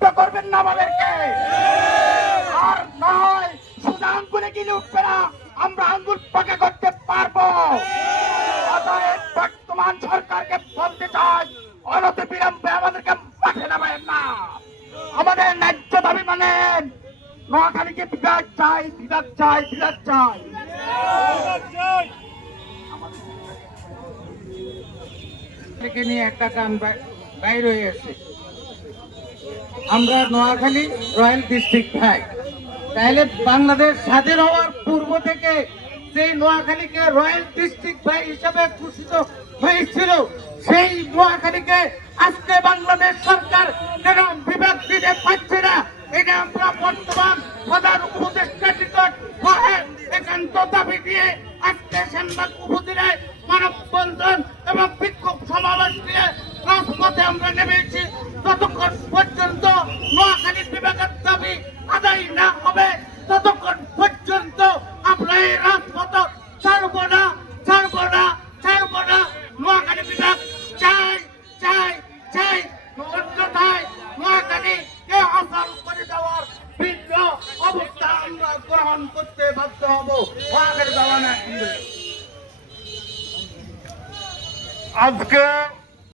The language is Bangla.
বাধ্য করবেন না আমাদেরকে। আর নয় সোজা আঙ্গুলে গিলে উঠবে না, আমরা আঙ্গুল পাকা করতে পারব। বর্তমান সরকারকে বলতে চাই, অনতি বিলম্বে আমাদেরকে মাঠে নামায় না। আমাদের ন্যায্য দাবি মানেন। নোয়াখালীকে বিভাগ চাই বিভাগ চাই বিভাগ চাই। থেকে নিয়ে একটা গান বাইর হয়ে গেছে আমরা নোয়াখালী রয়্যাল ডিস্ট্রিক্ট ভাই। তাহলে বাংলাদেশ স্বাধীন হওয়ার পূর্ব থেকে সেই নোয়াখালীকে রয়্যাল ডিস্ট্রিক্ট ভাই হিসাবে ঘোষিত হয়েছিল, সেই নোয়াখালীকে আজকে বাংলাদেশ সরকার কেন বিভাগ দিতে পারছে না? এটা আমরা বর্তমান প্রধান উপদেষ্টা হয়ে একান্ত দাবি দিয়ে আজকে সেনবাগ উপজেলায় মানববন্ধন এবং বিক্ষোভ সমাবেশ দিয়ে রাজপথে আমরা নেমেছি। ততক্ষণ পর্যন্ত গ্রহণ করতে বাধ্য হব। আজকে